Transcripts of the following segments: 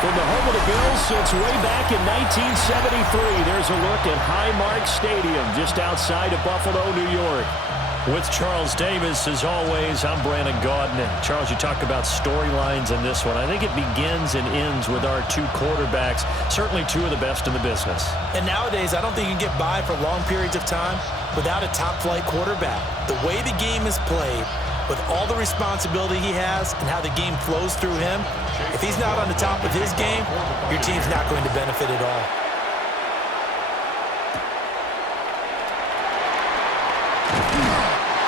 From the home of the Bills since way back in 1973, there's a look at Highmark Stadium just outside of Buffalo, New York. With Charles Davis, as always, I'm Brandon Gaudin. Charles, you talk about storylines in this one. I think it begins and ends with our two quarterbacks, certainly two of the best in the business. And nowadays, I don't think you can get by for long periods of time without a top-flight quarterback. The way the game is played, with all the responsibility he has and how the game flows through him, if he's not on the top of his game, your team's not going to benefit at all.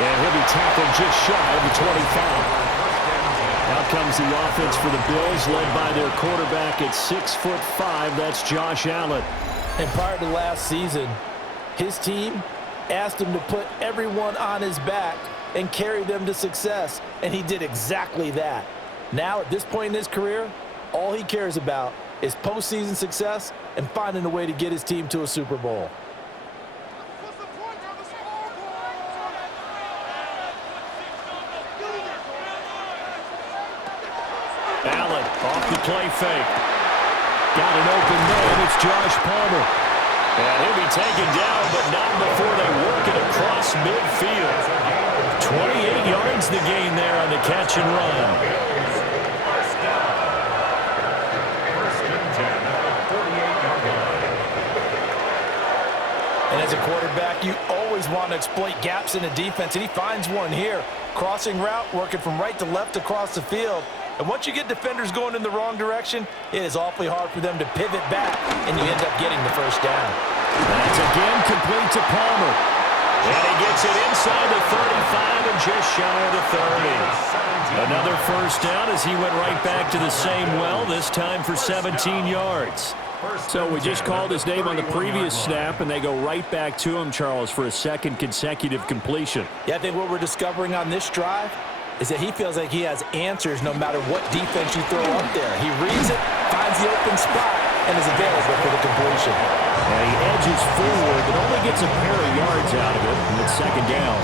And he'll be tackled just shy of the 25. Out comes the offense for the Bills, led by their quarterback at 6'5". That's Josh Allen. And prior to last season, his team asked him to put everyone on his back and carry them to success, and he did exactly that. Now, at this point in his career, all he cares about is postseason success and finding a way to get his team to a Super Bowl. Allen off the play fake. Got an open man. It's Josh Palmer. And he'll be taken down, but not before they work it across midfield. 28 yards the gain there on the catch and run. And as a quarterback, you always want to exploit gaps in the defense, and he finds one here. Crossing route, working from right to left across the field. And once you get defenders going in the wrong direction, it is awfully hard for them to pivot back, and you end up getting the first down. That's again complete to Palmer. And he gets it inside the 35 and just shy of the 30. Another first down as he went right back to the same well, this time for 17 yards. So we just called his name on the previous snap, and they go right back to him, Charles, for a second consecutive completion. Yeah, I think what we're discovering on this drive is that he feels like he has answers no matter what defense you throw up there. He reads it, finds the open spot, and is available for the completion. And he edges forward, but only gets a pair of yards out of it, and it's second down.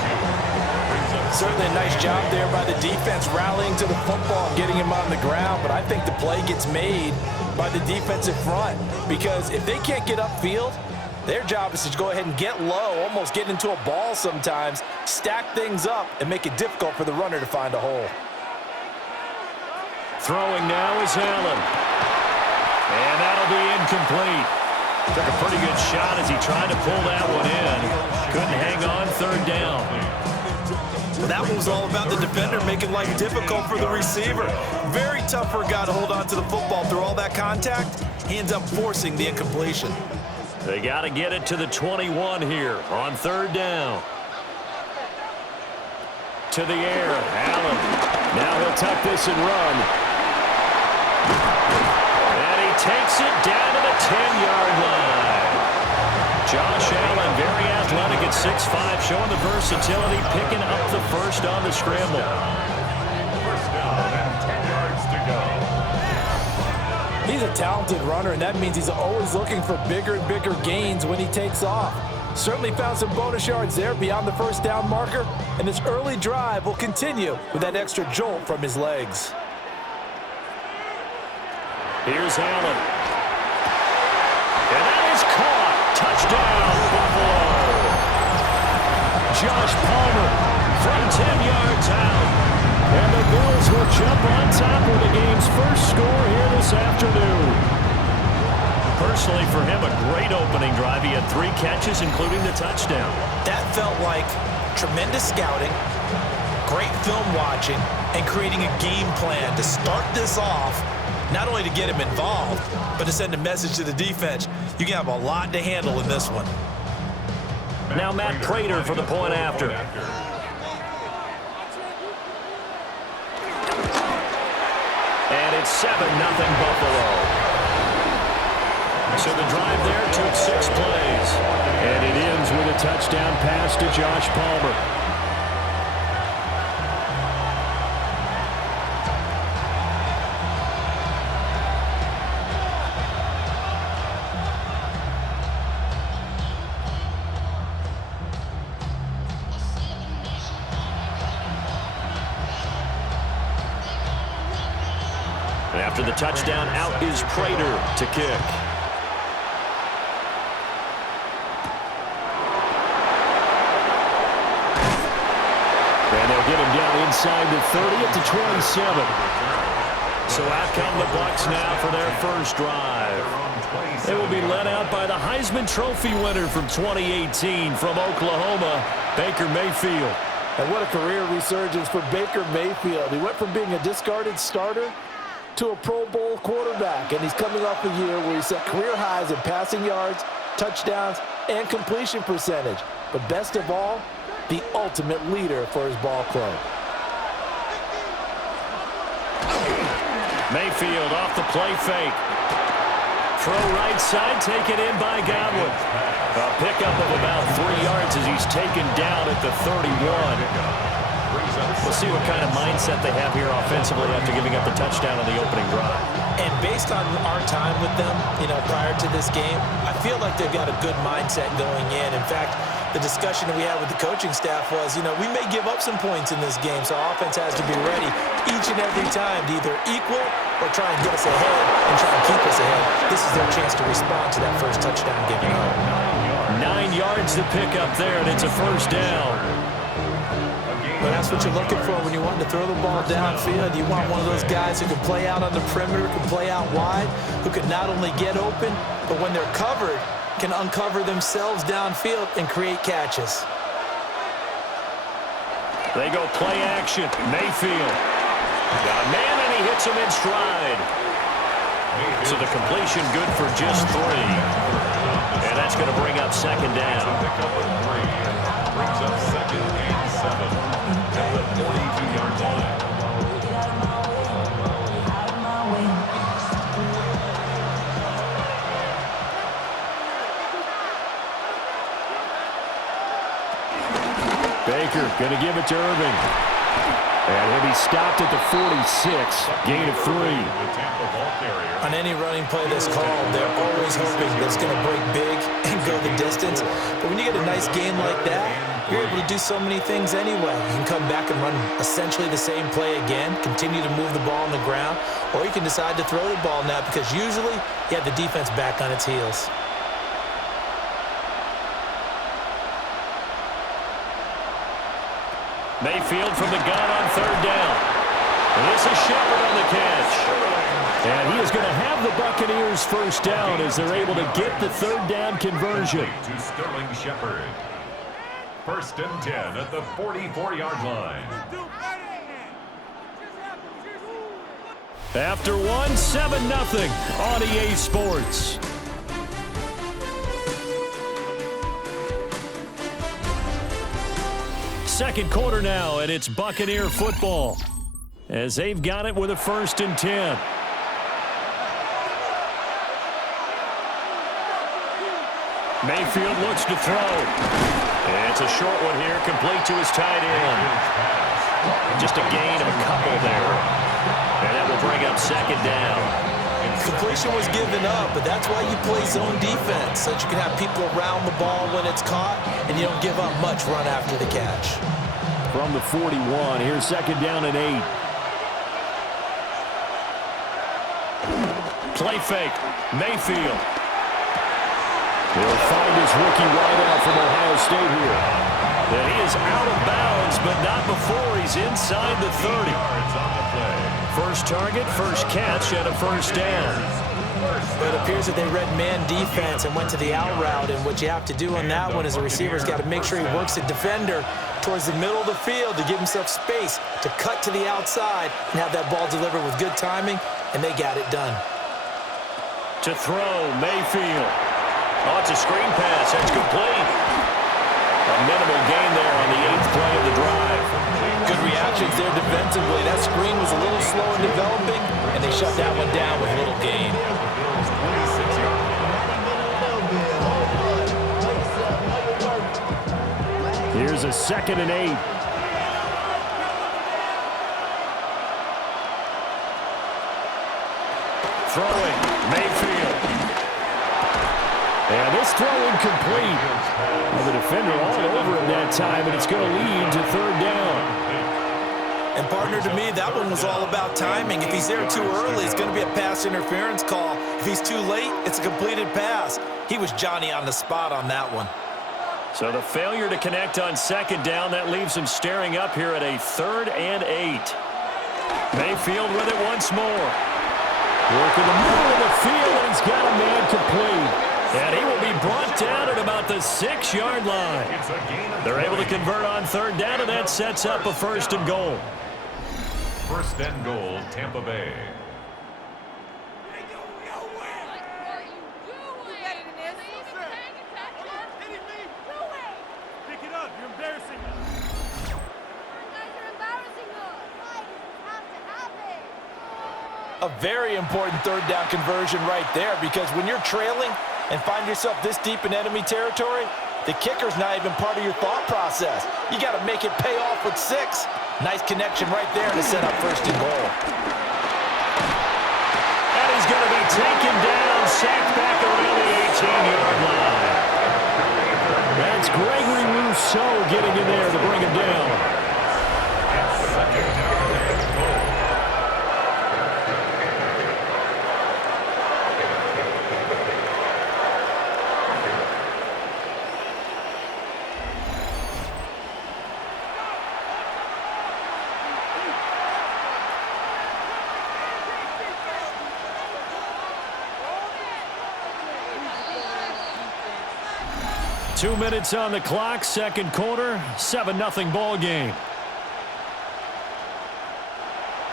Certainly a nice job there by the defense rallying to the football and getting him on the ground, but I think the play gets made by the defensive front, because if they can't get upfield, their job is to go ahead and get low, almost get into a ball sometimes, stack things up, and make it difficult for the runner to find a hole. Throwing now is Allen. And that'll be incomplete. Took a pretty good shot as he tried to pull that one in. Couldn't hang on, third down. Well, that one was all about the defender making life difficult for the receiver. Very tough for a guy to hold on to the football through all that contact. He ends up forcing the incompletion. They got to get it to the 21 here on third down. To the air, Allen. Now he'll tuck this and run. And he takes it down to the 10-yard line. Josh Allen, very athletic at 6'5", showing the versatility, picking up the first on the scramble. First down and 10 yards to go. He's a talented runner, and that means he's always looking for bigger and bigger gains when he takes off. Certainly found some bonus yards there beyond the first down marker, and this early drive will continue with that extra jolt from his legs. Here's Allen. And that is caught. Touchdown, Buffalo. Josh Palmer from 10 yards out. And the Bills will jump on top of the game's first score here this afternoon. Personally, for him, a great opening drive. He had 3 catches, including the touchdown. That felt like tremendous scouting, great film watching, and creating a game plan to start this off, not only to get him involved, but to send a message to the defense. You can have a lot to handle in this one. Now Matt Prater for the point after. And it's 7-0 Buffalo. So the drive there took 6 plays. And it ends with a touchdown pass to Josh Palmer. After the touchdown. Out is Prater to kick. And they'll get him down inside the 30 at the 27. So out come the Bucs now for their first drive. They will be led out by the Heisman Trophy winner from 2018 from Oklahoma, Baker Mayfield. And what a career resurgence for Baker Mayfield. He went from being a discarded starter to a Pro Bowl quarterback, and he's coming off a year where he set career highs in passing yards, touchdowns, and completion percentage. But best of all, the ultimate leader for his ball club. Mayfield off the play fake. Throw right side, taken in by Godwin. A pickup of about 3 yards as he's taken down at the 31. We'll see what kind of mindset they have here offensively after giving up the touchdown on the opening drive. And based on our time with them, prior to this game, I feel like they've got a good mindset going in. In fact, the discussion that we had with the coaching staff was, we may give up some points in this game, so our offense has to be ready each and every time to either equal or try and get us ahead and try and keep us ahead. This is their chance to respond to that first touchdown given up. 9 yards to pick up there, and it's a first down. But that's what you're looking for when you want to throw the ball downfield. You want one of those guys who can play out on the perimeter, can play out wide, who can not only get open, but when they're covered, can uncover themselves downfield and create catches. They go play action. Mayfield. Got a man, and he hits him in stride. So the completion good for just 3. And that's going to bring up second down. Brings up 2nd and 7 at the 42-yard line. Baker going to give it to Irving. And he'll be stopped at the 46. Gain of 3. On any running play that's called, they're always hoping that it's going to break big and go the distance. But when you get a nice gain like that, you're able to do so many things anyway. You can come back and run essentially the same play again, continue to move the ball on the ground, or you can decide to throw the ball now because usually you have the defense back on its heels. Mayfield from the gun on 3rd down. And this is Shepard on the catch. And he is going to have the Buccaneers first down as they're able to get the 3rd down conversion. To Sterling Shepard. 1st and 10 at the 44-yard line. After 1, 7-0 on EA Sports. Second quarter now, and it's Buccaneer football as they've got it with a 1st and 10. Mayfield looks to throw. And it's a short one here, complete to his tight end. Just a gain of a couple there. And that will bring up 2nd down. Completion was given up, but that's why you play zone defense, so that you can have people around the ball when it's caught, and you don't give up much run after the catch. From the 41, here's 2nd down and 8. Play fake, Mayfield. He'll find his rookie wideout from Ohio State here. And he is out of bounds, but not before he's inside the 30. First target, first catch, and a first down. But it appears that they read man defense and went to the out route, and what you have to do on that one is the receiver's got to make sure he works the defender towards the middle of the field to give himself space to cut to the outside and have that ball delivered with good timing, and they got it done. To throw, Mayfield. Oh, it's a screen pass. That's complete. A minimal gain there on the 8th play of the drive. Good reactions there defensively. That screen was a little slow in developing, and they shut that one down with little gain. Here's a 2nd and 8. Throwing, Mayfield. And this throw incomplete. Well, the defender all over him that time, and it's going to lead to 3rd down. And partner, to me, that one was all about timing. If he's there too early, it's going to be a pass interference call. If he's too late, it's a completed pass. He was Johnny on the spot on that one. So the failure to connect on second down, that leaves him staring up here at a 3rd and 8. Mayfield with it once more. Working the middle of the field, and he's got a man complete. And he will be brought down at about the 6-yard line. They're able to convert on 3rd down, and that sets up a 1st and goal. 1st and goal, Tampa Bay. A very important 3rd down conversion right there, because when you're trailing and find yourself this deep in enemy territory, the kicker's not even part of your thought process. You got to make it pay off with 6. Nice connection right there to set up 1st and goal. And he's going to be taken down, sacked back around the 18-yard line. That's Gregory Rousseau getting in there to bring him down. 2nd down and goal. 2 minutes on the clock, 2nd quarter, 7-0 ball game.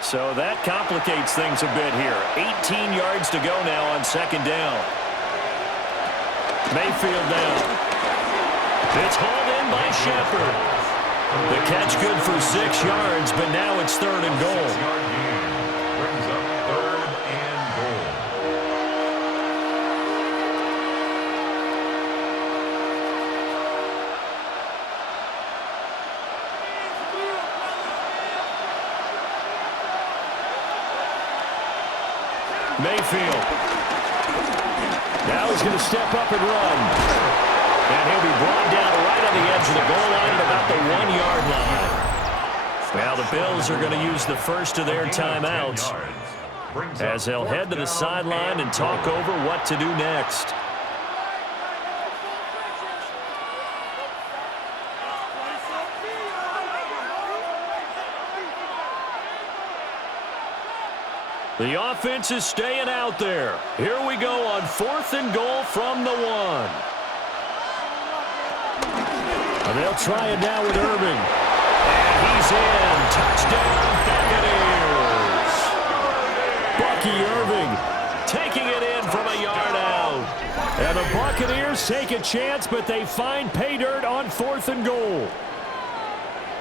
So that complicates things a bit here. 18 yards to go now on 2nd down. Mayfield down. It's hauled in by Shepard. The catch good for 6 yards, but now it's 3rd and goal. 6-yard gain brings up 3rd and goal. Mayfield. Now he's going to step up and run. And he'll be brought down right on the edge of the goal line at about the 1-yard line. Now the Bills are going to use the first of their timeouts as they'll head to the sideline and talk over what to do next. The offense is staying out there. Here we go on 4th and goal from the 1. And they'll try it now with Irving. And he's in. Touchdown, Buccaneers. Bucky Irving taking it in from a yard out. And the Buccaneers take a chance, but they find pay dirt on 4th and goal.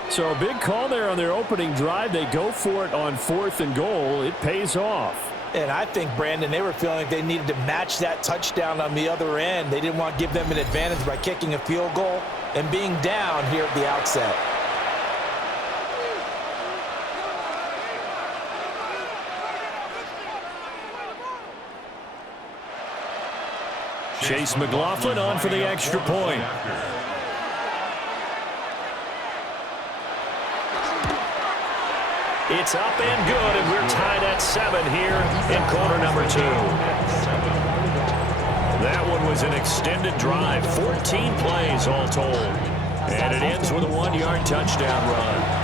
So a big call there on their opening drive. They go for it on 4th and goal. It pays off. And I think, Brandon, they were feeling like they needed to match that touchdown on the other end. They didn't want to give them an advantage by kicking a field goal and being down here at the outset. Chase McLaughlin on for the extra point. It's up and good, and we're tied at 7 here in quarter number 2. That one was an extended drive, 14 plays all told. And it ends with a 1-yard touchdown run.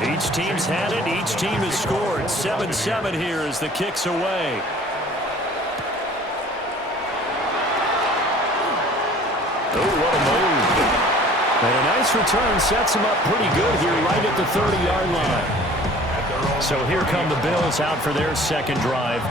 Each team's had it. Each team has scored. 7-7 here as the kick's away. Oh, what a move. And a nice return sets them up pretty good here right at the 30-yard line. So here come the Bills out for their second drive.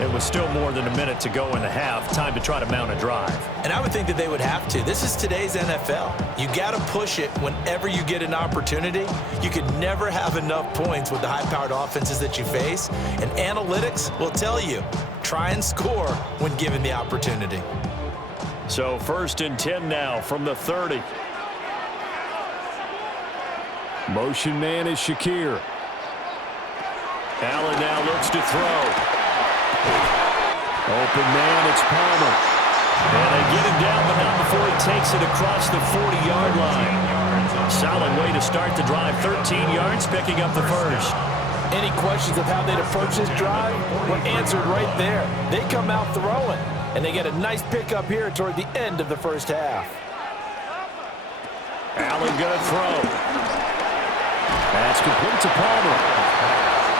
It was still more than a minute to go in the half. Time to try to mount a drive. And I would think that they would have to. This is today's NFL. You got to push it whenever you get an opportunity. You could never have enough points with the high-powered offenses that you face. And analytics will tell you, try try and score when given the opportunity. So 1st and 10 now from the 30. Motion man is Shakir. Allen now looks to throw. Open man, it's Palmer. And they get him down, but not before he takes it across the 40-yard line. Solid way to start the drive. 13 yards, picking up the first. Any questions of how they'd approach this drive were answered right there. They come out throwing, and they get a nice pickup here toward the end of the first half. Allen going to throw. That's complete to Palmer.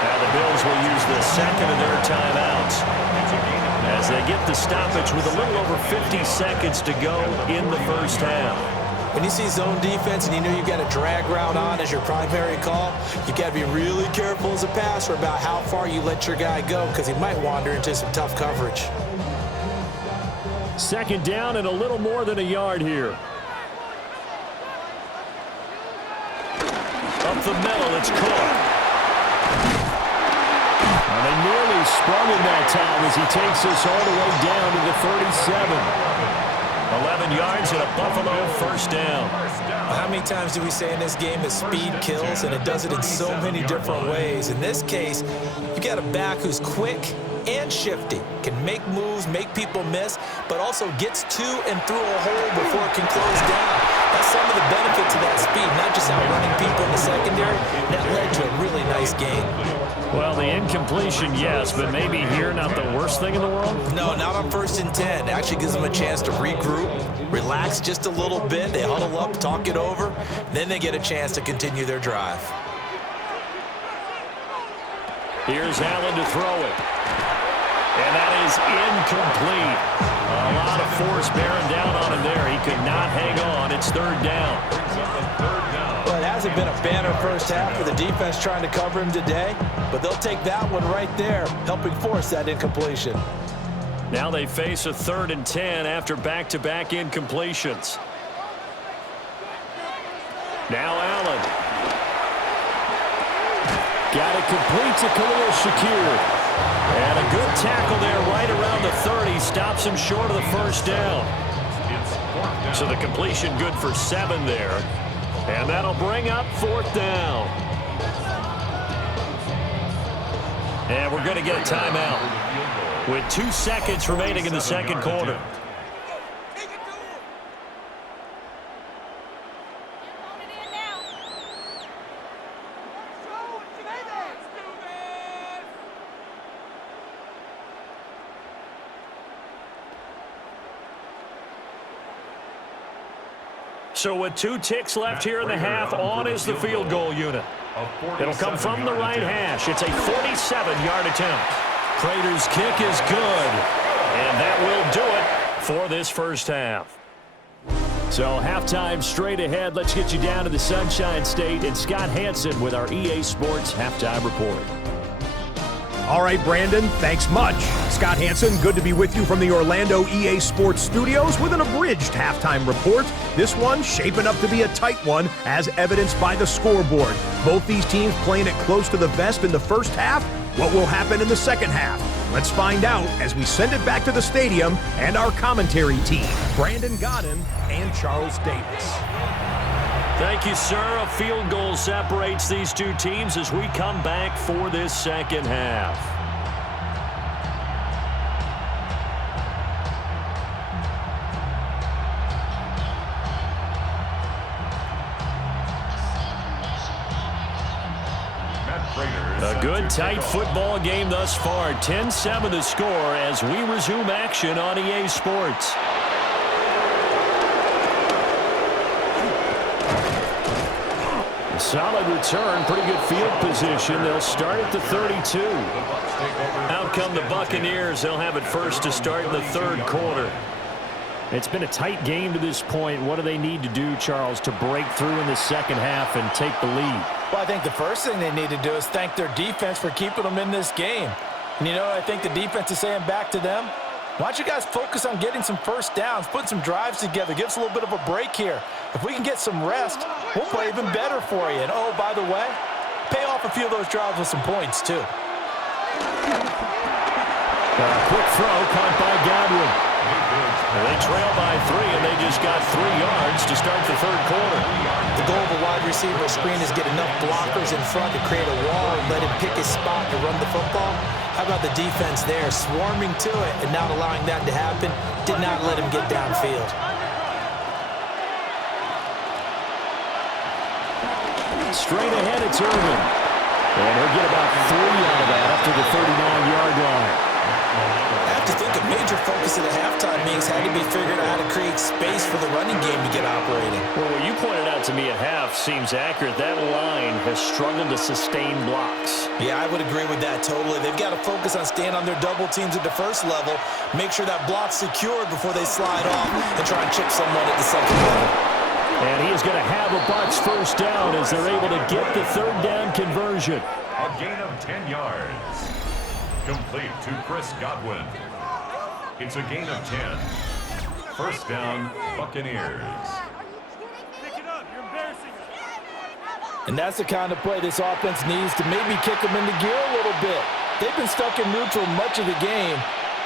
Now the Bills will use the second of their timeouts as they get the stoppage with a little over 50 seconds to go in the first half. When you see zone defense and you know you've got a drag route on as your primary call, you've got to be really careful as a passer about how far you let your guy go because he might wander into some tough coverage. 2nd down and a little more than a yard here. Up the middle, it's Cook. And they nearly sprung him that time as he takes us all the way down to the 37. 11 yards and a Buffalo first down. How many times do we say in this game that speed kills, and it does it in so many different ways? In this case, you got a back who's quick and shifty, can make moves, make people miss, but also gets to and through a hole before it can close down. That's some of the benefits of that speed, not just outrunning people in the secondary. That led to a really nice game. Well, the incompletion, yes, but maybe here not the worst thing in the world? No, not on 1st and 10. It actually gives them a chance to regroup, relax just a little bit. They huddle up, talk it over. Then they get a chance to continue their drive. Here's Allen to throw it. And that is incomplete. A lot of force bearing down on him there. He could not hang on. It's 3rd down. Well, it hasn't been a banner first half for the defense trying to cover him today, but they'll take that one right there, helping force that incompletion. Now they face a 3rd and 10 after back-to-back incompletions. Now Allen. Got it complete to Khalil Shakir. And a good tackle there right around the 30. Stops him short of the first down. So the completion good for 7 there. And that'll bring up 4th down. And we're going to get a timeout with 2 seconds remaining in the second quarter. So with 2 ticks left here in the half, on is the field goal unit. It'll come from the right hash. It's a 47-yard attempt. Prater's kick is good. And that will do it for this first half. So halftime straight ahead. Let's get you down to the Sunshine State and Scott Hansen with our EA Sports Halftime Report. All right, Brandon, thanks much. Scott Hansen, good to be with you from the Orlando EA Sports Studios with an abridged halftime report. This one shaping up to be a tight one, as evidenced by the scoreboard. Both these teams playing it close to the vest in the first half. What will happen in the second half? Let's find out as we send it back to the stadium and our commentary team, Brandon Godden and Charles Davis. Thank you, sir. A field goal separates these two teams as we come back for this second half. A good, tight football game thus far. 10-7 the score as we resume action on EA Sports. Solid return, pretty good field position. They'll start at the 32. Out come the Buccaneers. They'll have it first to start in the third quarter. It's been a tight game to this point. What do they need to do, Charles, to break through in the second half and take the lead? Well, I think the first thing they need to do is thank their defense for keeping them in this game. And, you know, I think the defense is saying back to them, why don't you guys focus on getting some first downs, put some drives together, give us a little bit of a break here. If we can get some rest, we'll play even better for you. And, oh, by the way, pay off a few of those drives with some points, too. Quick throw caught by Godwin. They trail by 3, and they just got 3 yards to start the third quarter. The goal of a wide receiver screen is get enough blockers in front to create a wall and let him pick his spot to run the football. How about the defense there, swarming to it and not allowing that to happen? Did not let him get downfield. Straight ahead, it's Irvin. And he'll get about 3 out of that up to the 39-yard line. I have to think a major focus of the halftime meetings had to be figuring out how to create space for the running game to get operating. Well, what you pointed out to me at half seems accurate. That line has struggled to sustain blocks. Yeah, I would agree with that totally. They've got to focus on staying on their double teams at the first level, make sure that block's secured before they slide off, and try and chip someone at the second level. And he is going to have a Bucs first down as they're able to get the third down conversion. A gain of 10 yards. Complete to Chris Godwin. It's a gain of 10. First down, Buccaneers. And that's the kind of play this offense needs to maybe kick them into gear a little bit. They've been stuck in neutral much of the game.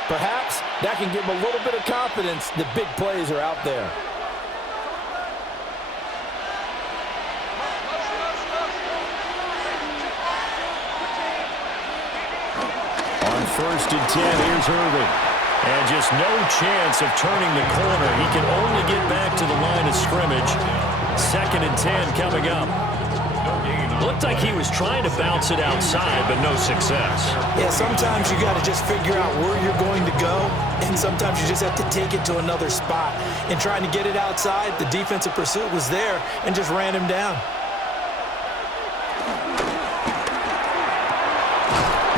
Perhaps that can give them a little bit of confidence that big plays are out there. First and 10, here's Irvin. And just no chance of turning the corner. He can only get back to the line of scrimmage. Second and 10 coming up. Looked like he was trying to bounce it outside, but no success. Yeah, sometimes you got to just figure out where you're going to go, and sometimes you just have to take it to another spot. And trying to get it outside, the defensive pursuit was there and just ran him down.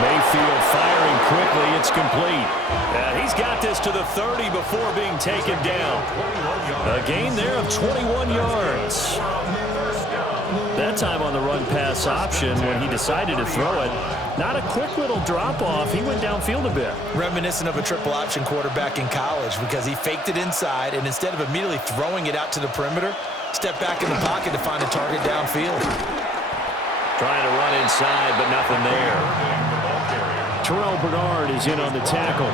Mayfield firing quickly. It's complete. And he's got this to the 30 before being taken down. A gain there of 21 yards. That time on the run-pass option when he decided to throw it. Not a quick little drop-off. He went downfield a bit. Reminiscent of a triple-option quarterback in college because he faked it inside, and instead of immediately throwing it out to the perimeter, stepped back in the pocket to find a target downfield. Trying to run inside, but nothing there. Terrell Bernard is in on the tackle.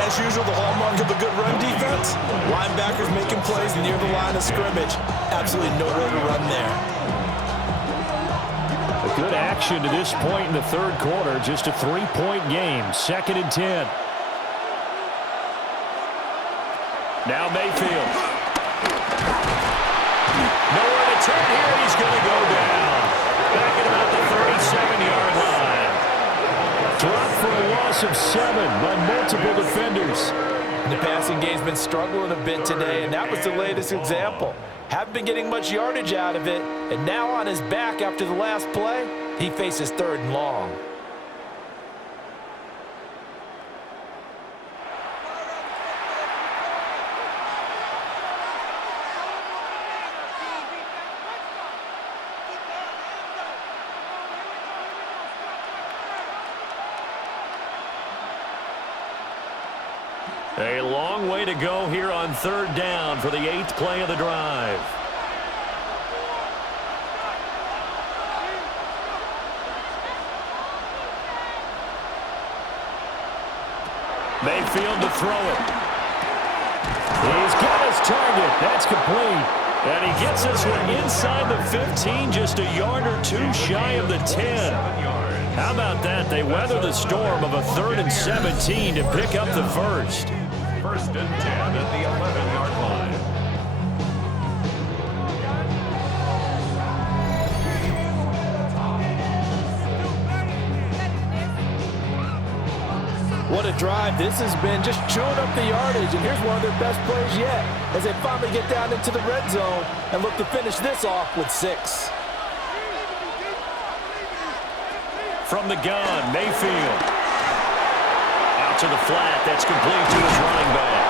As usual, the hallmark of a good run defense, linebackers making plays near the line of scrimmage. Absolutely nowhere to run there. A good action to this point in the third quarter. Just a 3-point game. Second and 10. Now Mayfield. Nowhere to turn here. He's going to go down. Back at about the 37-yard line. Dropped for a loss of 7 by multiple defenders. The passing game's been struggling a bit today, and that was the latest example. Haven't been getting much yardage out of it, and now on his back after the last play, he faces 3rd and long. A long way to go here on 3rd down for the 8th play of the drive. Mayfield to throw it. He's got his target. That's complete. And he gets this one inside the 15, just a yard or 2 shy of the 10. How about that? They weather the storm of a 3rd and 17 to pick up the first. First and 10 at the 11-yard line. What a drive this has been, just chewing up the yardage, and here's one of their best plays yet as they finally get down into the red zone and look to finish this off with 6. From the gun, Mayfield. Out to the flat, that's complete to his running back.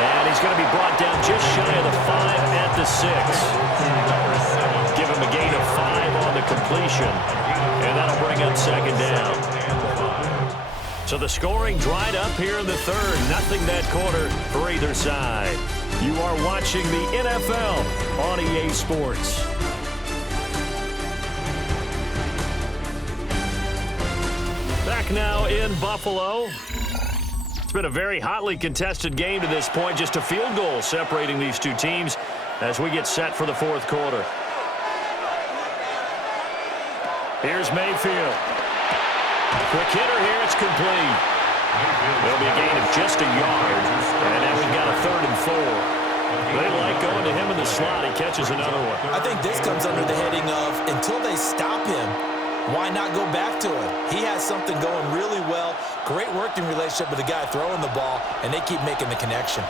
And he's going to be brought down just shy of the 5 at the 6. Give him a gain of 5 on the completion, and that'll bring up 2nd down. So the scoring dried up here in the 3rd. Nothing that quarter for either side. You are watching the NFL on EA Sports. Back back now in Buffalo. It's been a very hotly contested game to this point. Just a field goal separating these two teams as we get set for the fourth quarter. Here's Mayfield. Quick hitter here. It's complete. There'll be a gain of just a yard. And now we've got a 3rd and 4. They like going to him in the slot. He catches another one. I think this comes under the heading of until they stop him, why not go back to him? He has something going really well. Great working relationship with the guy throwing the ball, and they keep making the connection.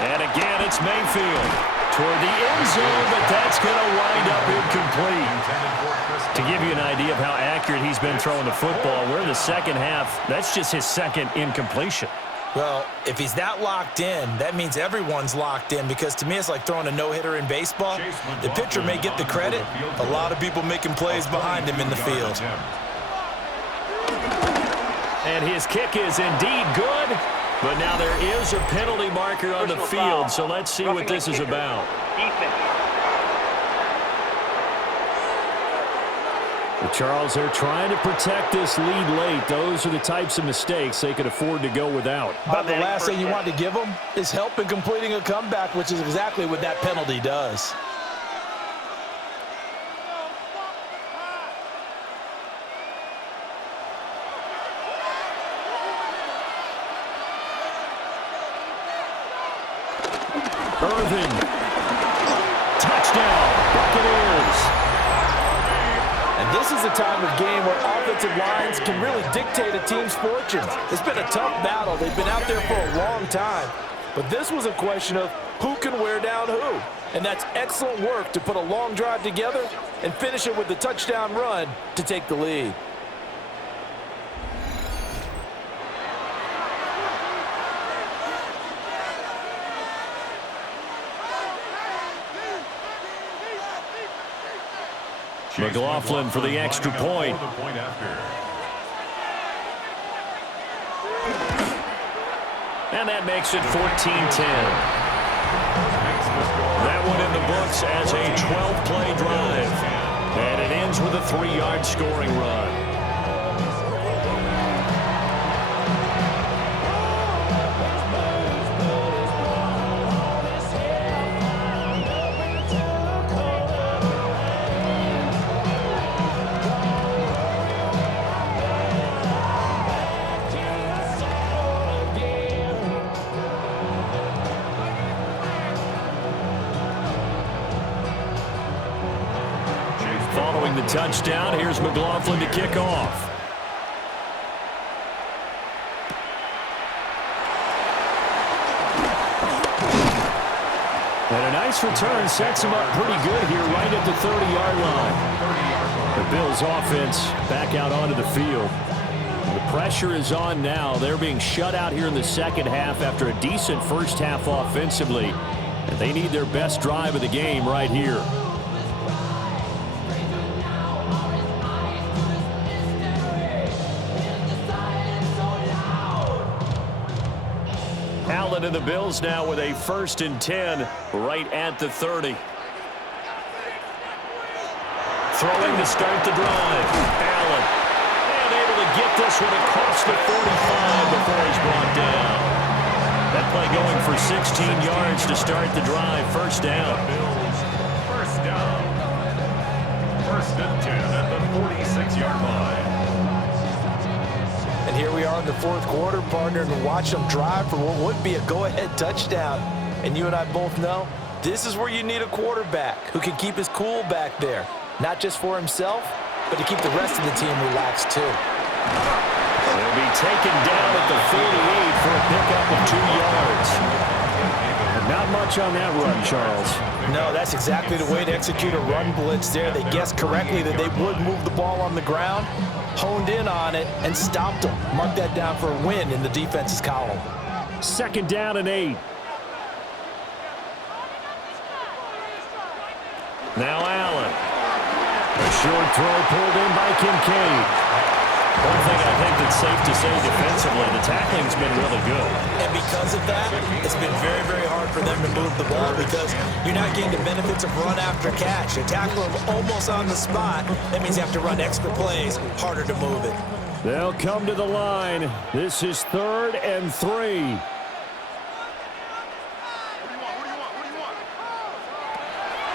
And again, it's Mayfield toward the end zone, but that's going to wind up incomplete. To give you an idea of how accurate he's been throwing the football, we're in the second half. That's just his second incompletion. Well, if he's that locked in, that means everyone's locked in, because to me it's like throwing a no-hitter in baseball. The pitcher may get the credit. A lot of people making plays behind him in the field. And his kick is indeed good, but now there is a penalty marker on the field, so let's see what this is about. Charles, they're trying to protect this lead late. Those are the types of mistakes they could afford to go without. But the last thing you want to give them is help in completing a comeback, which is exactly what that penalty does. Irvin. Touchdown, Buccaneers. And this is the time of game where offensive lines can really dictate a team's fortunes. It's been a tough battle. They've been out there for a long time. But this was a question of who can wear down who. And that's excellent work to put a long drive together and finish it with the touchdown run to take the lead. McLaughlin for the extra point. And that makes it 14-10. That one in the books as a 12-play drive. And it ends with a 3-yard scoring run. Following the touchdown, here's McLaughlin to kick off. And a nice return sets him up pretty good here right at the 30-yard line. The Bills offense back out onto the field. The pressure is on now. They're being shut out here in the second half after a decent first half offensively. And they need their best drive of the game right here. Allen and the Bills now with a 1st and 10 right at the 30. Throwing to start the drive. Allen. And able to get this one across the 45 before he's brought down. That play going for 16 yards to start the drive. First down. Bills, first down. 1st and 10 at the 46-yard line. And here we are in the fourth quarter, partner, and watch them drive for what would be a go-ahead touchdown. And you and I both know this is where you need a quarterback who can keep his cool back there, not just for himself, but to keep the rest of the team relaxed too. They'll be taken down at the 48 for a pickup of 2 yards. Not much on that run, Charles. No, that's exactly the way to execute a run blitz there. They guessed correctly that they would move the ball on the ground, honed in on it, and stopped them. Mark that down for a win in the defense's column. 2nd down and 8. Now Allen. A short throw pulled in by Kincaid. One thing I think that's safe to say defensively, the tackling's been really good. And because of that, it's been very, very hard for them to move the ball because you're not getting the benefits of run after catch. You tackle them almost on the spot. That means you have to run extra plays, harder to move it. They'll come to the line. This is 3rd and 3.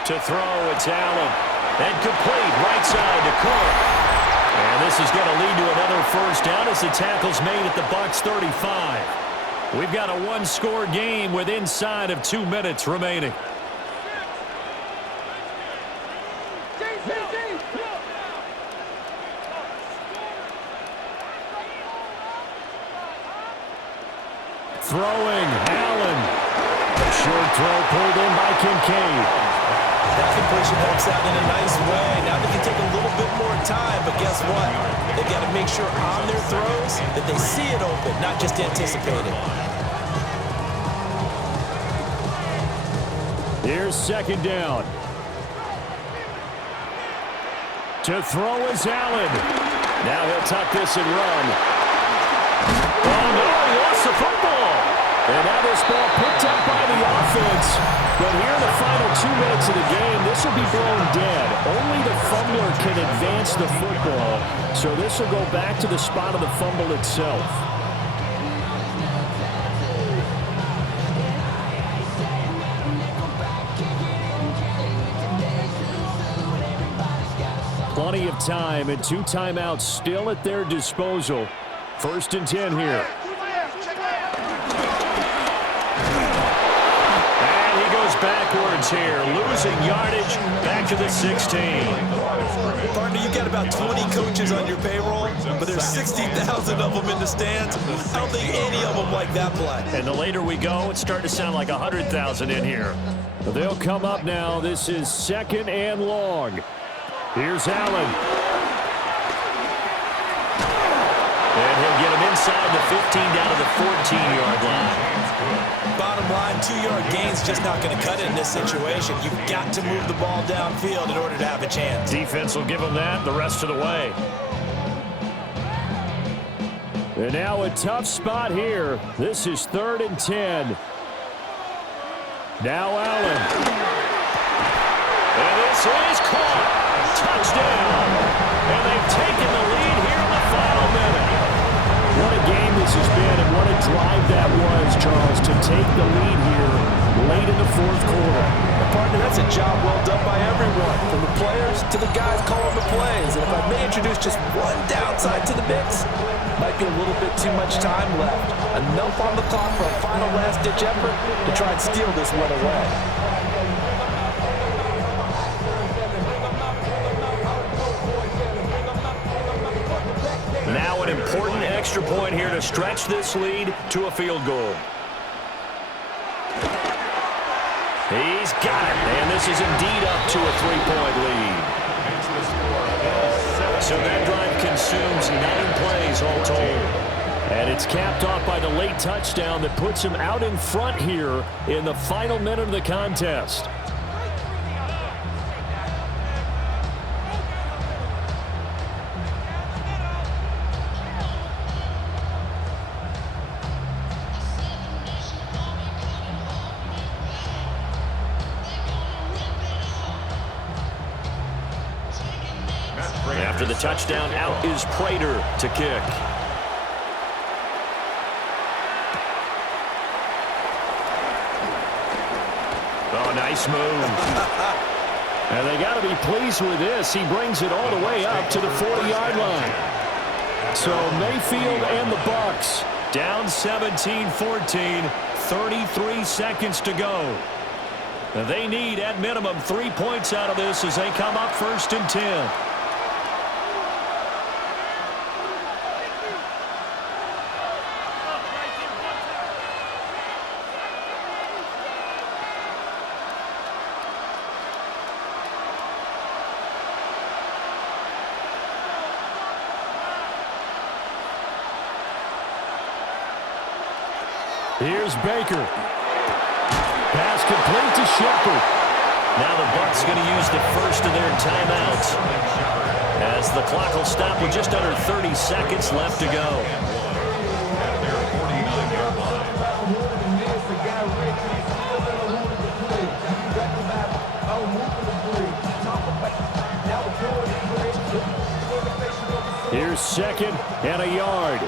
To throw, it's Allen. And complete, right side to Cook. And this is going to lead to another first down as the tackle's made at the Bucs 35. We've got a one-score game with inside of 2 minutes remaining. Throwing, Allen. A short throw pulled in by Kincaid. That completion helps out in a nice way. Now they can take a little bit more time, but guess what? They've got to make sure on their throws that they see it open, not just anticipate it. Here's 2nd down. To throw is Allen. Now he'll tuck this and run. Oh, no, he lost the football. And now this ball picked up by the offense. But here in the final 2 minutes of the game, this will be blown dead. Only the fumbler can advance the football. So this will go back to the spot of the fumble itself. Plenty of time and 2 timeouts still at their disposal. 1st and 10 here. And he goes backwards here, losing yardage back to the 16. Partner, you got about 20 coaches on your payroll, but there's 60,000 of them in the stands. I don't think any of them like that play. And the later we go, it's starting to sound like 100,000 in here. They'll come up now. This is 2nd and long. Here's Allen. And he'll get him inside the 15 down to the 14-yard line. Bottom line, 2-yard gain's just not going to cut it in this situation. You've got to move the ball downfield in order to have a chance. Defense will give them that the rest of the way. And now a tough spot here. This is 3rd and 10. Now Allen. And this is caught. Touchdown. And they've taken the lead here in the final minute. What a game this has been, and what a drive that was, Charles, to take the lead here late in the 4th quarter. And partner, that's a job well done by everyone, from the players to the guys calling the plays. And if I may introduce just one downside to the mix, might be a little bit too much time left. Enough on the clock for a final last-ditch effort to try and steal this one away. Now an important extra point here to stretch this lead to a field goal. He's got it, and this is indeed up to a 3-point lead. So that drive consumes 9 plays all told. And it's capped off by the late touchdown that puts him out in front here in the final minute of the contest. After the touchdown, out is Prater to kick. Oh, nice move. And they got to be pleased with this. He brings it all the way up to the 40-yard line. So Mayfield and the Bucs down 17-14, 33 seconds to go. They need, at minimum, 3 points out of this as they come up 1st and 10. Here's Baker. Pass complete to Shepard. Now the Bucs going to use the first of their timeouts. As the clock will stop with just under 30 seconds left to go. At their 49-yard line. Here's second and a yard.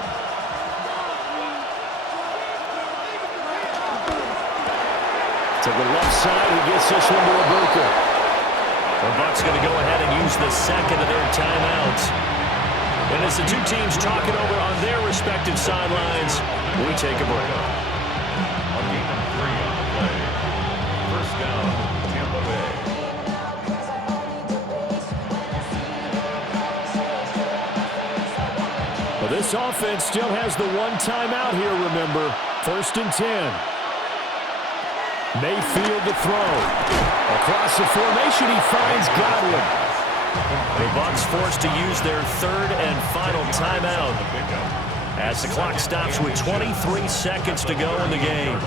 To the left side, he gets this one to Ibuka. The Bucs going to go ahead and use the second of their timeouts. And as the two teams talk it over on their respective sidelines, we take a break. On game of 3 on the play. First down, Tampa Bay. Well, this offense still has the one timeout here, remember. 1st and 10. Mayfield to throw. Across the formation, he finds Godwin. The Bucs forced to use their 3rd and final timeout as the clock stops with 23 seconds to go in the game.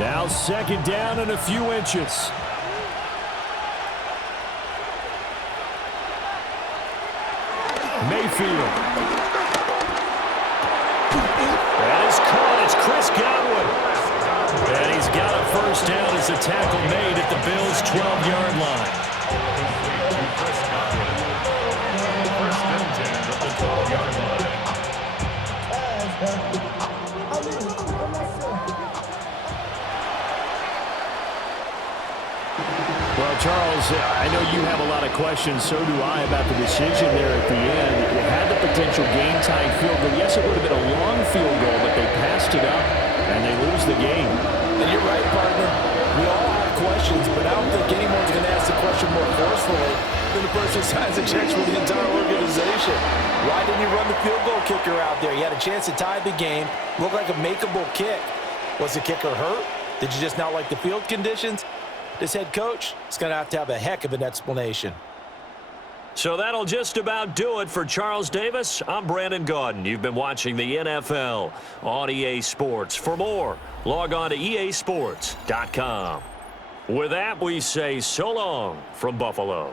Now 2nd down and a few inches. Mayfield. That is caught. It's Chris Godwin. And he's got a first down as the tackle made at the Bills' 12-yard line. Chris Godwin. First and 10 at the 12-yard line. Well, Charles, I know you have a lot of questions, so do I, about the decision there at the end. It had the potential game-tying field goal. Yes, it would have been a long field goal, but they passed it up, and they lose the game. And you're right, partner. We all have questions, but I don't think anyone's going to ask the question more forcefully than the person who signs the checks for the entire organization. Why didn't you run the field goal kicker out there? You had a chance to tie the game. Looked like a makeable kick. Was the kicker hurt? Did you just not like the field conditions? This head coach is going to have a heck of an explanation. So that'll just about do it for Charles Davis. I'm Brandon Gaudin. You've been watching the NFL on EA Sports. For more, log on to easports.com. With that, we say so long from Buffalo.